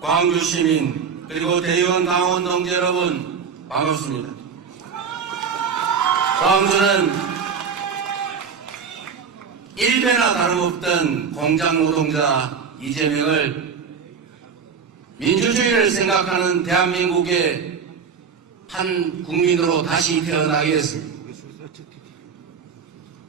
광주 시민 그리고 대의원 강원 동지 여러분 반갑습니다. 광주는 일배나 다름없던 공장 노동자 이재명을 민주주의를 생각하는 대한민국의 한 국민으로 다시 태어나게 했습니다.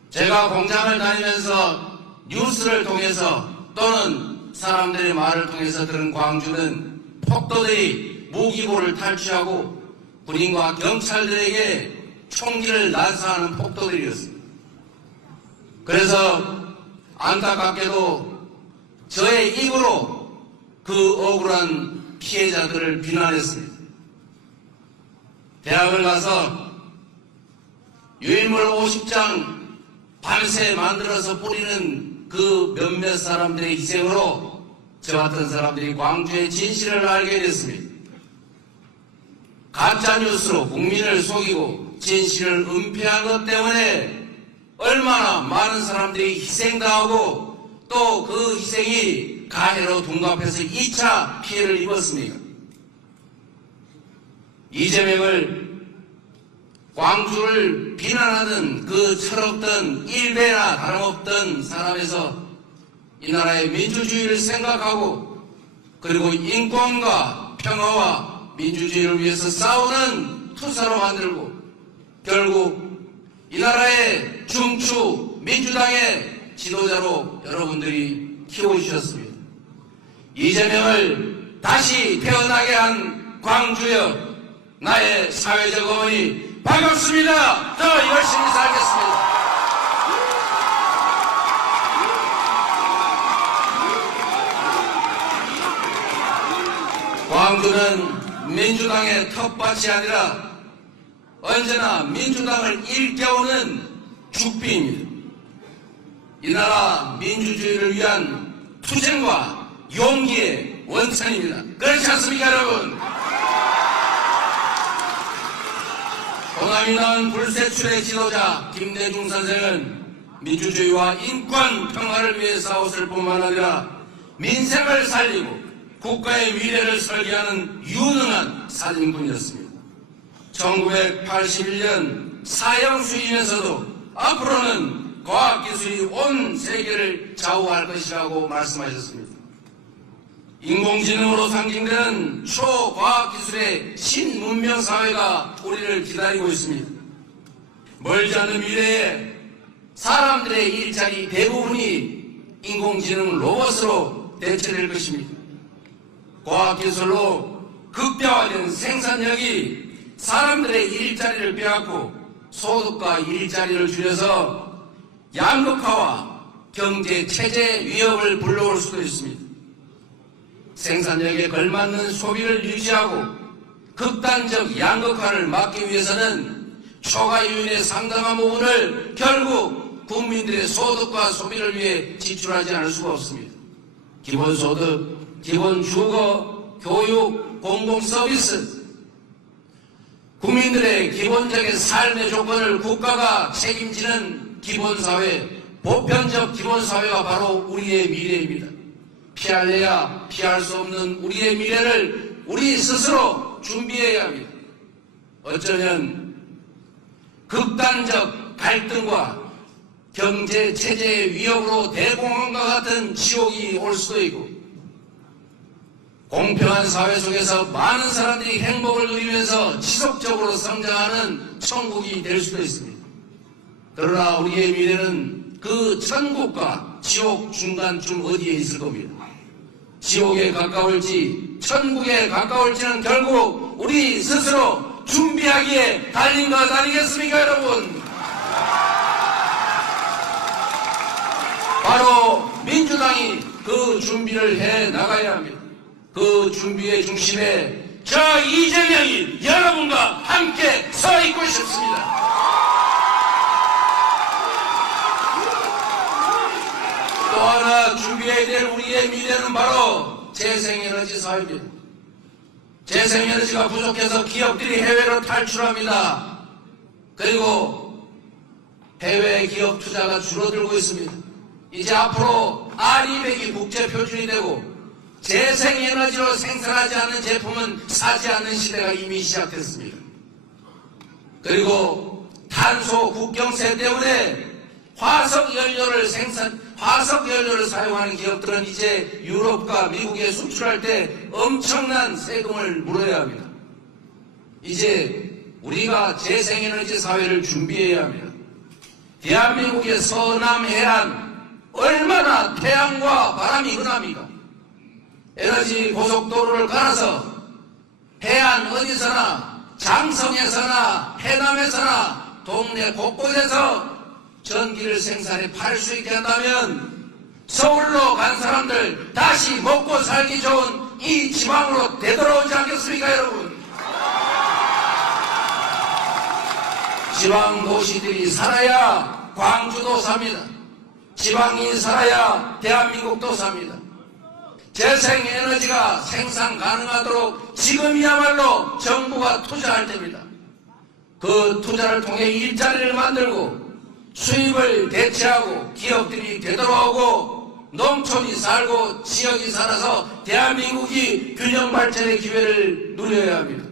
제가 공장을 다니면서 뉴스를 통해서 또는 사람들의 말을 통해서 들은 광주는 폭도들이 무기고를 탈취하고 군인과 경찰들에게 총기를 난사하는 폭도들이었습니다. 그래서 안타깝게도 저의 입으로 그 억울한 피해자들을 비난했습니다. 대학을 가서 유일물 50장 밤새 만들어서 뿌리는 그 몇몇 사람들의 희생으로 저 같은 사람들이 광주의 진실을 알게 됐습니다. 가짜뉴스로 국민을 속이고 진실을 은폐한 것 때문에 얼마나 많은 사람들이 희생당하고 또 그 희생이 가해로 둔갑해서 2차 피해를 입었습니까? 이재명을 광주를 비난하던 그 철없던 일배나 다름없던 사람에서 이 나라의 민주주의를 생각하고 그리고 인권과 평화와 민주주의를 위해서 싸우는 투사로 만들고 결국 이 나라의 중추 민주당의 지도자로 여러분들이 키워주셨습니다. 이재명을 다시 태어나게 한 광주역 나의 사회적 어머니 반갑습니다. 더 열심히 살겠습니다. 광주는 민주당의 텃밭이 아니라 언제나 민주당을 일깨우는 죽비입니다. 이 나라 민주주의를 위한 투쟁과 용기의 원천입니다. 그렇지 않습니까, 여러분? 낳은 불세출의 지도자 김대중 선생은 민주주의와 인권 평화를 위해 싸웠을 뿐만 아니라 민생을 살리고 국가의 미래를 설계하는 유능한 사진꾼이었습니다. 1981년 사형수임에서도 앞으로는 과학기술이 온 세계를 좌우할 것이라고 말씀하셨습니다. 인공지능으로 상징되는 초과학기술의 신문명 사회가 우리를 기다리고 있습니다. 멀지 않은 미래에 사람들의 일자리 대부분이 인공지능 로봇으로 대체될 것입니다. 과학기술로 극대화된 생산력이 사람들의 일자리를 빼앗고 소득과 일자리를 줄여서 양극화와 경제 체제 위협을 불러올 수도 있습니다. 생산력에 걸맞는 소비를 유지하고 극단적 양극화를 막기 위해서는 초과 요인의 상당한 부분을 결국 국민들의 소득과 소비를 위해 지출하지 않을 수가 없습니다. 기본소득, 기본주거, 교육, 공공서비스, 국민들의 기본적인 삶의 조건을 국가가 책임지는 기본사회, 보편적 기본사회가 바로 우리의 미래입니다. 피할래야 피할 수 없는 우리의 미래를 우리 스스로 준비해야 합니다. 어쩌면 극단적 갈등과 경제 체제의 위협으로 대공황과 같은 지옥이 올 수도 있고 공평한 사회 속에서 많은 사람들이 행복을 누리면서 지속적으로 성장하는 천국이 될 수도 있습니다. 그러나 우리의 미래는 그 천국과 지옥 중간쯤 어디에 있을 겁니다. 지옥에 가까울지 천국에 가까울지는 결국 우리 스스로 준비하기에 달린 것 아니겠습니까 여러분? 바로 민주당이 그 준비를 해 나가야 합니다. 그 준비의 중심에 저 이재명이 여러분과 함께 서 있고 싶습니다. 또 하나 준비해야 될 우리의 미래는 바로 재생에너지 사회입니다. 재생에너지가 부족해서 기업들이 해외로 탈출합니다. 그리고 해외 기업 투자가 줄어들고 있습니다. 이제 앞으로 R200이 국제 표준이 되고 재생에너지로 생산하지 않는 제품은 사지 않는 시대가 이미 시작됐습니다. 그리고 탄소 국경세 때문에 화석 연료를 생산, 화석 연료를 사용하는 기업들은 이제 유럽과 미국에 수출할 때 엄청난 세금을 물어야 합니다. 이제 우리가 재생에너지 사회를 준비해야 합니다. 대한민국의 서남 해안 얼마나 태양과 바람이 흔합니까? 에너지 고속도로를 갈아서 해안 어디서나 장성에서나 해남에서나 동네 곳곳에서 전기를 생산해 팔 수 있게 한다면 서울로 간 사람들 다시 먹고 살기 좋은 이 지방으로 되돌아오지 않겠습니까 여러분? 지방 도시들이 살아야 광주도 삽니다. 지방이 살아야 대한민국도 삽니다. 재생에너지가 생산 가능하도록 지금이야말로 정부가 투자할 때입니다. 그 투자를 통해 일자리를 만들고 수입을 대체하고 기업들이 되돌아오고 농촌이 살고 지역이 살아서 대한민국이 균형 발전의 기회를 누려야 합니다.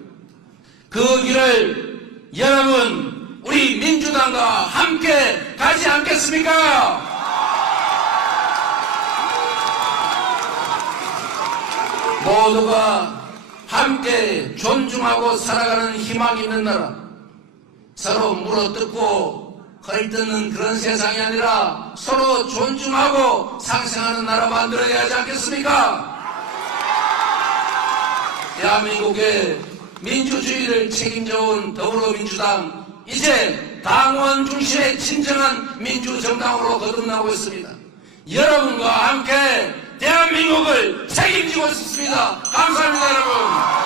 그 길을 여러분 우리 민주당과 함께 가지 않겠습니까? 모두가 함께 존중하고 살아가는 희망 있는 나라 서로 물어뜯고 헐뜯는 그런 세상이 아니라 서로 존중하고 상생하는 나라 만들어야 하지 않겠습니까? 대한민국의 민주주의를 책임져온 더불어민주당 이제 당원 중심의 진정한 민주정당으로 거듭나고 있습니다. 여러분과 함께 대한민국을 책임지고 있습니다. 감사합니다 여러분.